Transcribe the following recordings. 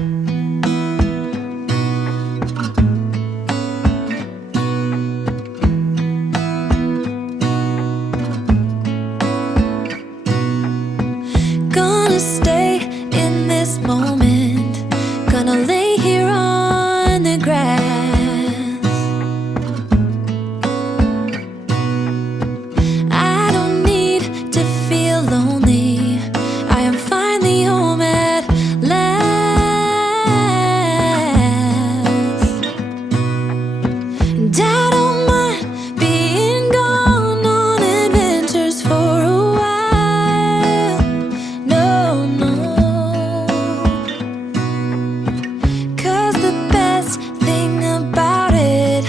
Gonna stay in this moment. Gonna lay here on the grass. I don't need to feel lonely. I am finally home at last. And I don't mind being gone on adventures for a while. No, no. 'Cause the best thing about it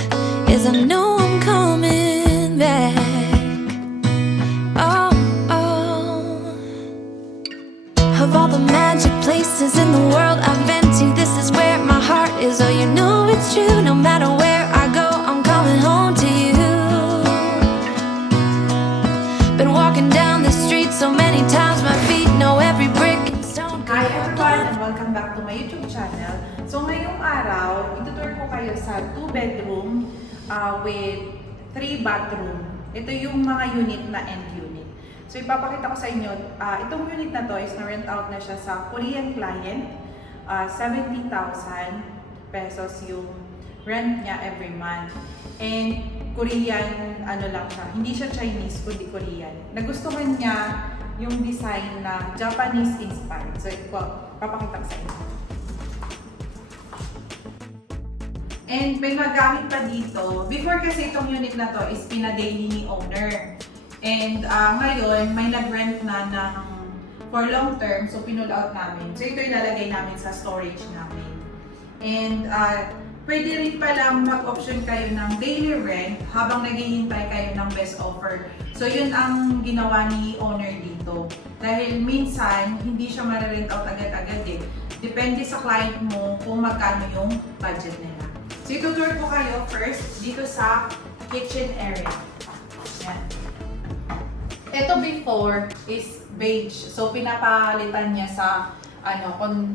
is I know I'm coming back. Oh, oh. Of all the magic places in the world I've been to, this is where my heart is. Oh, you know it's true. No matter where I go, I'm coming home to you. Been walking down the street so many times, my feet know every brick and stone. Hi everyone and welcome back to my YouTube channel. So ngayong araw, itutur ko kayo sa 2-bedroom with 3 bathroom. Ito yung mga unit na end unit. So ipapakita ko sa inyo, itong unit na to is na-rent out na siya sa Korean client. 70,000 pesos yung rent niya every month. And Korean, ano lang siya, hindi siya Chinese, kundi Korean. Nagustuhan niya yung design na Japanese inspired. So ito po, papakita ko sa inyo. And may magamit pa dito. Before kasi itong unit na to is pinadaily ni owner. And ngayon, may nag-rent na ng for long term, so pinull out namin. So ito ilalagay namin sa storage namin. And pwede rin palang mag-option kayo ng daily rent habang naghihintay kayo ng best offer. So yun ang ginawa ni owner dito. Dahil minsan, hindi siya ma-rent out agad-agad eh. Depende sa client mo kung magkano yung budget nila. So itutur ko kayo first dito sa kitchen area. Yan. Ito before is beige. So pinapalitan niya sa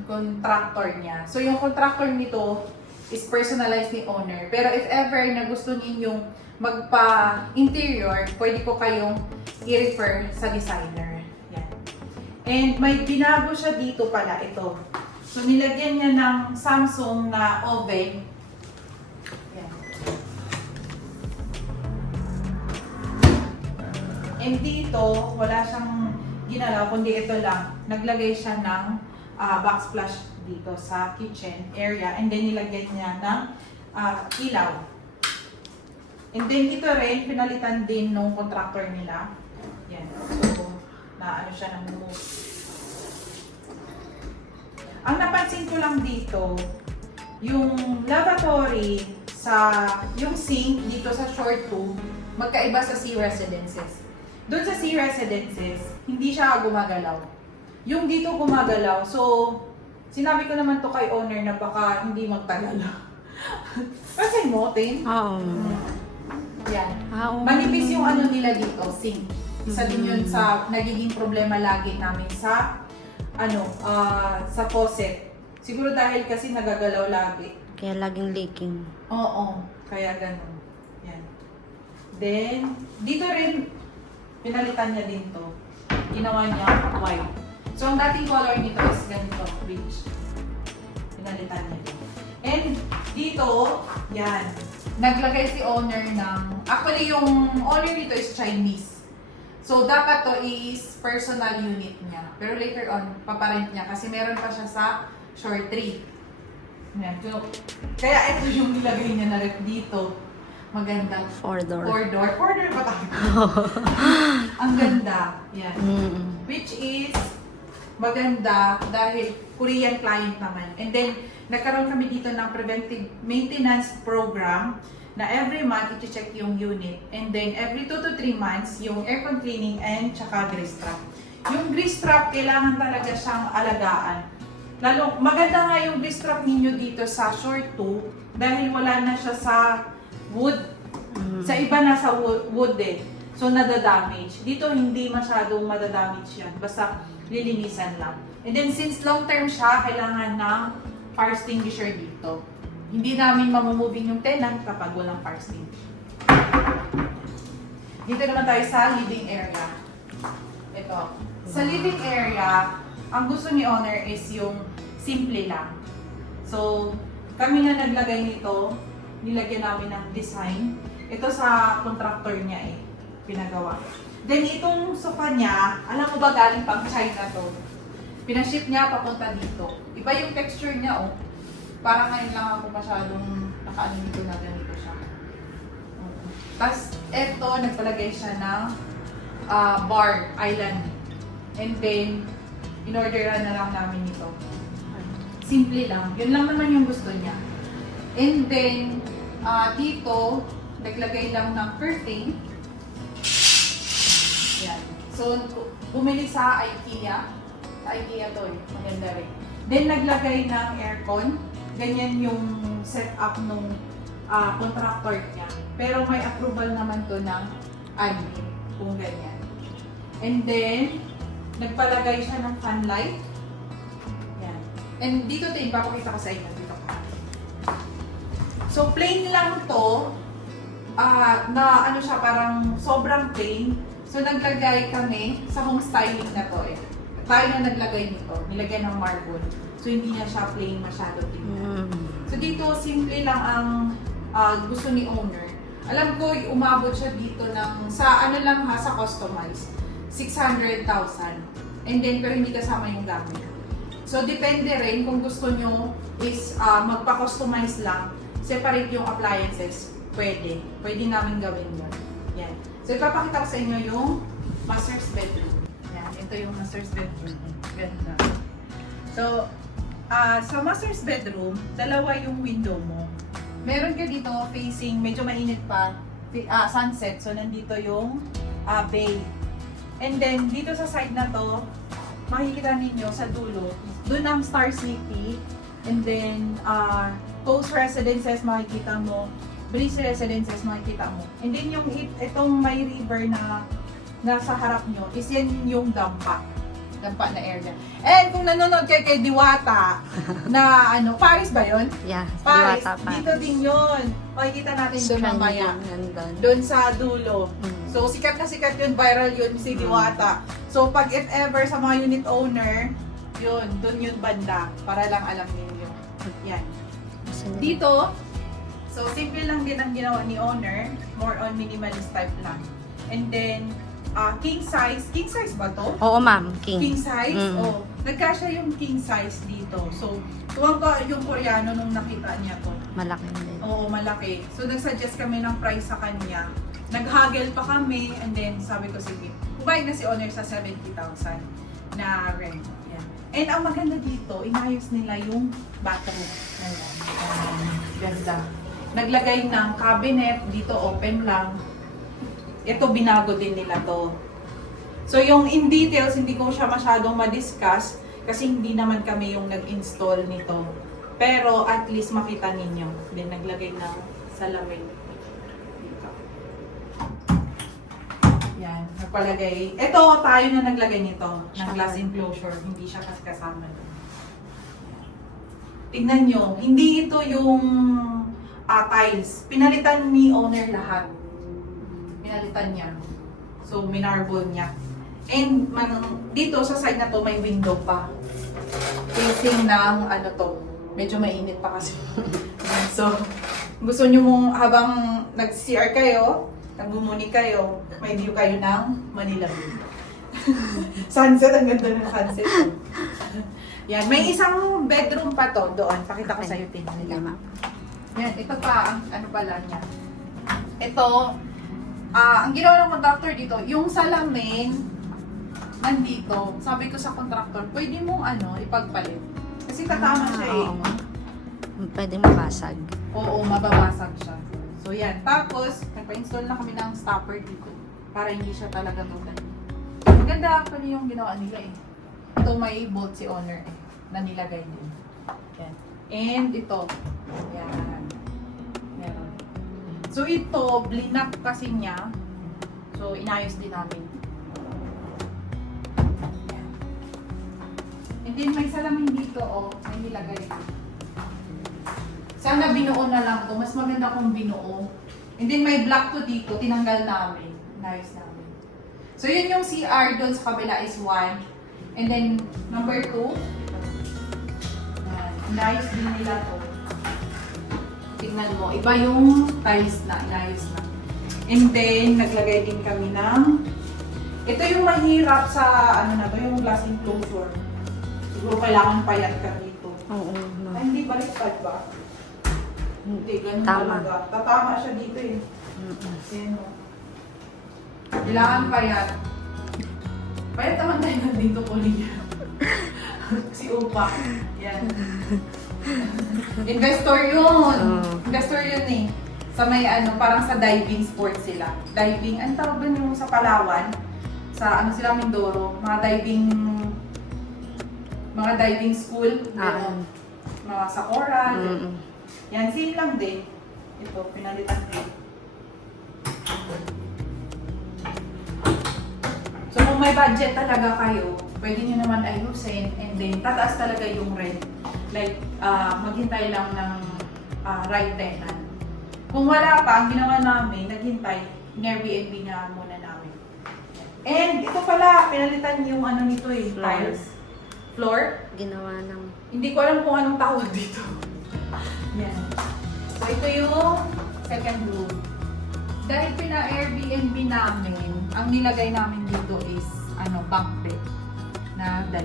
contractor niya. So yung contractor nito is personalized ni owner. Pero if ever na gusto ninyong magpa-interior, pwede ko kayong i-refer sa designer. Yan. And may binago siya dito pala ito. So nilagyan niya ng Samsung na oven. Yan. And dito, wala siyang ginalaw, kundi ito lang. Naglagay siya ng backsplash dito sa kitchen area. And then nilagyan niya ng ilaw. And then ito rin, pinalitan din nung contractor nila. Yan. So, na ano siya ng move. Ang napansin ko lang dito, yung lavatory yung sink dito sa short tube, magkaiba sa C Residences. Doon sa C Residences, hindi siya gumagalaw. Yung dito gumagalaw. So, sinabi ko naman to kay owner na baka hindi magtagal. Kasi mo, Tin? Oo. Yan. Oo. Manipis yung ano nila dito, sink. Isa din yun sa nagiging problema lagi namin sa sa faucet. Siguro dahil kasi nagagalaw lagi. Kaya laging leaking. Oo, kaya ganun. Yan. Then, dito rin, pinalitan niya din to. Ginawa niya white. So, ang dating color nito is ganito, beige. Pinalitan niya din. And dito, yan. Naglagay si owner ng, actually yung owner dito is Chinese. So, dapat to is personal unit niya. Pero later on, paparent niya kasi meron pa siya sa short 3. Yan. So, kaya ito yung nilagay niya na rep dito. Maganda. 4-door. 4-door. 4-door ba tayo? Ang ganda. Yan. Which is maganda dahil Korean client naman. And then, nagkaroon kami dito ng preventive maintenance program na every month i-check yung unit. And then, every 2 to 3 months, yung aircon cleaning and tsaka grease trap. Yung grease trap, kailangan talaga siyang alagaan. Lalo, maganda nga yung grease trap ninyo dito sa short 2 dahil wala na siya sa wood. Sa iba nasa wood eh. So, nadadamage. Dito, hindi masyadong madadamage yan. Basta, lilinisan lang. And then, since long term siya, kailangan ng fire extinguisher dito. Hindi namin mamumoving yung tenant kapag walang fire extinguisher. Dito naman tayo sa living area. Ito. Sa living area, ang gusto ni owner is yung simple lang. So, kami na naglagay nito, nilagyan namin ng design. Ito sa contractor niya pinagawa. Then, itong sofa niya, alam mo ba galing pang China to? Pinaship niya papunta dito. Iba yung texture niya, Parang ngayon lang ako masyadong nakaano dito na ganito siya. Tapos, eto, nagpalagay siya ng bar island. And then, in-orderan na lang namin ito. Simple lang. Yun lang naman yung gusto niya. And then, dito, naglagay lang ng curtain. Yan. So, bumili sa IKEA. Sa IKEA to maganda rin. Then, naglagay ng aircon. Ganyan yung setup nung contractor niya. Pero may approval naman to ng admin, kung ganyan. And then, nagpalagay siya ng fan light. Yan. And dito ipapakita ko sa inyo. Dito ko. So, plain lang to. Na ano siya, parang sobrang plain. So, naglagay kami sa home styling na to Tayo na naglagay nito. Nilagyan ng marble. So, hindi na siya plain masyado tingnan. So, dito, simple lang ang gusto ni owner. Alam ko, umabot siya dito ng, sa ano lang sa customize, 600,000. And then, pero hindi kasama yung gamit. So, depende rin kung gusto nyo is magpa-customize lang, separate yung appliances, pwede. Pwede namin gawin yun. Yan. So, ipapakita ko sa inyo yung master's bedroom. Yan. Ito yung master's bedroom. Ganda. So, sa master's bedroom, dalawa yung window mo. Meron ka dito facing, medyo mainit pa, sunset. So, nandito yung bay. And then, dito sa side na to, makikita ninyo sa dulo, doon ang Star City. And then, Coast Residences makikita mo, Breeze Residences makikita mo. And then, yung itong may river na nasa harap nyo, is yan yung dampa na area. And kung nanonood kayo kay Diwata, na Paris ba yun? Yeah, Paris. Diwata, Paris. Dito din yun. Makikita natin doon mamaya. Nandun. Doon sa dulo. So, sikat na sikat yun, viral yun si Diwata. So, pag if ever sa mga unit owner, yun, doon yun banda. Para lang alam ninyo. Yan. Dito, so simple lang din ang ginawa ni owner. More on minimalist type lang. And then, king size ba to? Oo, ma'am. King size? Oh, nagkasya yung king size dito. So, tuwang ka yung Koreano nung nakita niya to. Malaki din. Oo, malaki. So, nag-suggest kami ng price sa kanya. Nag-haggle pa kami, and then sabi ko, sige, pumayag na si owner sa 70,000 na rent. Yan. And ang maganda dito, inayos nila yung bathroom. Ganda. Naglagay ng cabinet, dito open lang. Ito, binago din nila to. So, yung in details, hindi ko siya masyadong ma-discuss kasi hindi naman kami yung nag-install nito. Pero, at least makita ninyo. Then, naglagay ng salamin. Dito. Yan, nagpalagay. Ito, tayo na naglagay nito ng glass enclosure. Hindi siya kasi kasama. Tignan nyo, hindi ito yung tiles. Pinalitan ni owner lahat. Pinalitan niya. So, minarbol niya. And dito sa side na to, may window pa. Facing ng medyo mainit pa kasi. So, gusto nyo mong habang nag-CR kayo, nagbumuni kayo, may view kayo ng Manila Bay. Sunset, ang ganda ng sunset. Yan, may isang bedroom pa to doon. Pakita ko sa'yo, tingnan nila. Yan, ito pa, ang pala niya. Ito, ang ginawa ng contractor dito, yung salamin, nandito, sabi ko sa contractor, pwede mong ipagpalit. Kasi tatama siya Pwede mabasag. Oo, mababasag siya. So yan, tapos, nagpa-install na kami ng stopper dito, para hindi siya talaga maganda. Maganda actually yung ginawa nila Ito may bolt si owner na nilagay din. Yan. And ito, yan. Meron. So ito, blinak kasi niya. So inayos din namin. Yan. And then may salamin dito, may nilagay. Sana binuo na lang to. Mas maganda kung binuo. And then may black to dito. Tinanggal namin. Nice namin. So yun yung CR doon sa kabila is 1. And then number 2. Nice din nila to. Tingnan mo. Iba yung tiles na. Inayos na. And then naglagay din kami ng ito yung mahirap sa ano na to, yung glass enclosure. Siguro kailangan payat ka dito. Oo. No. Ay, hindi baliktad ba? Hindi, ganun Tama. talaga. Tatama siya dito eh. Yan o. Kailangan payat. Payat naman tayo nandito ko niya. Si Upa. Yan. Investor yun. Investor yun eh. Sa may ano, parang sa diving sport sila. Diving, ang tawag doon yung sa Palawan. Sa ano sila, Mindoro. Mga diving school. Mga sa Coral. Yan, same lang din. Ito, pinalitan din. So, kung may budget talaga kayo, pwede nyo naman ayusin and then tataas talaga yung rent. Like, maghintay lang ng right tenant. Kung wala pa, ang ginawa namin, naghintay, in-Airbnb na muna namin. And ito pala, pinalitan yung ano nito eh, tiles. Floor. Ginawa ng... Hindi ko alam kung anong tawag dito. Yan. So, ito yung second room. Dahil pina-Airbnb namin, ang nilagay namin dito is bunk bed na 2.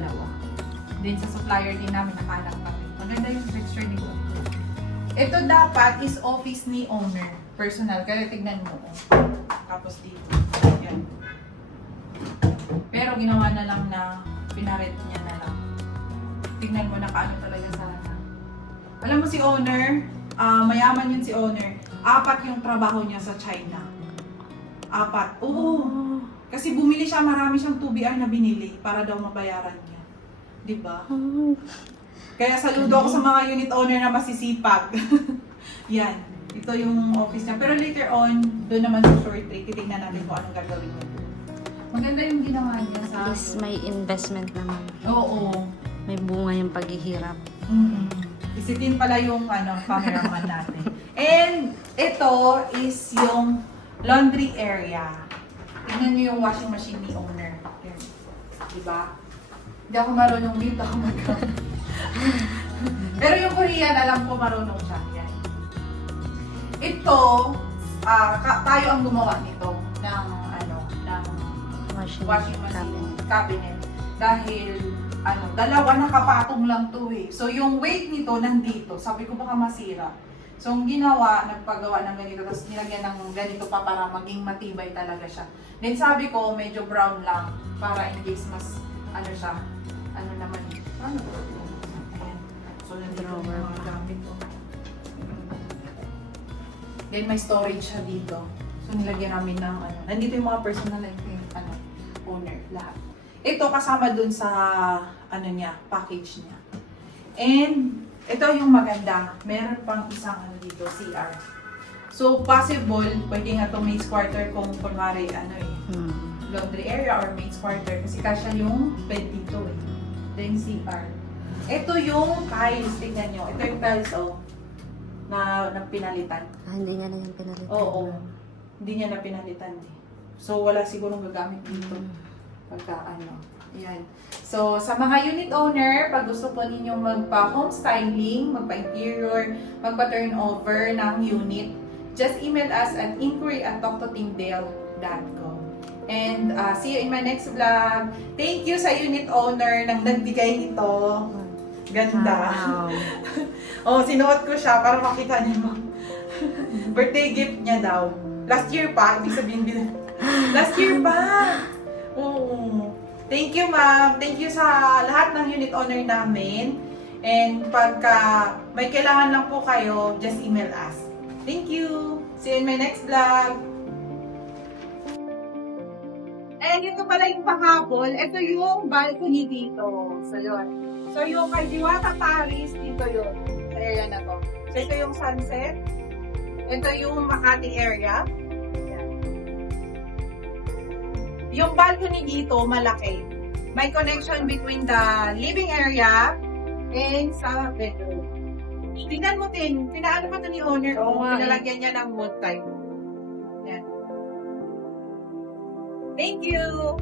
Then sa supplier din namin nakalang kami. Maganda yung texture dito. Ito dapat is office ni owner. Personal. Kaya tignan mo. Tapos dito. Yan. Pero ginawa na lang na pinarent niya na lang. Tignan mo nakaano talaga sana. Alam mo si owner, mayaman yun si owner. 4 yung trabaho niya sa China. 4. Oo. Kasi bumili siya, marami siyang 2BR na binili para daw mabayaran niya. Diba? Kaya saludo ako sa mga unit owner na masisipag. Yan. Ito yung office niya. Pero later on, doon naman sa short trip, titignan natin kung anong gagawin niya. Maganda yung ginawa niya sa... At least may investment naman. Oo. May bunga yung paghihirap. Isitin pala yung cameraman natin. And ito is yung laundry area. Tingnan niyo yung washing machine ni owner. Yan. Diba? Hindi ako marunong dito. Pero yung Korean, alam ko marunong siya. Yan. Ito, tayo ang gumawa nito ng washing machine cabinet. Dahil 2 nakapatong lang to eh. So yung weight nito nandito. Sabi ko baka masira. So ang ginawa, nagpagawa ng ganito. Tapos nilagyan ng ganito pa para maging matibay talaga siya. Then sabi ko medyo brown lang. Para in case mas siya. Naman. Paano ba? So nandito yung mga gamit ko. Then may storage siya dito. So nilagyan namin ng nandito yung mga personal like owner, lahat. Ito kasama dun sa niya, package niya. And ito yung maganda. Meron pang isang dito, CR. So possible, pwede nga itong maid's quarter kung kunwari laundry area or maid's quarter kasi kasya yung bed dito eh. Then CR. Ito yung tiles, tingnan nyo. Ito yung tiles na pinalitan. Hindi niya na yung pinalitan. Oo. Hindi niya na pinalitan eh. So wala sigurong gagamit dito. Pagka Ayan. So, sa mga unit owner, pag gusto po ninyong magpa-home styling, magpa-interior, magpa-turnover ng unit, just email us at inquiry@talktoteamdale.com. And see you in my next vlog. Thank you sa unit owner nang nagbigay nito. Ganda. Wow. Sinuot ko siya para makita niyo. Birthday gift niya daw. Last year pa, ibig sabihin last year pa. Oo. Thank you, ma'am. Thank you sa lahat ng unit owner namin. And pagka may kailangan lang po kayo, just email us. Thank you. See you in my next vlog. And ito pala yung pakabol. Ito yung balcony dito. So, yun. So, yung kay Diwata Paris, dito yun. Sa area na to. So, ito yung sunset. Ito yung Makati area. Yung balcony dito, malaki. May connection between the living area and sa bedroom. Tingnan mo din, pinaano pa ito ni owner Oo ko, nga, pinalagyan niya ng mood type. Yan. Thank you!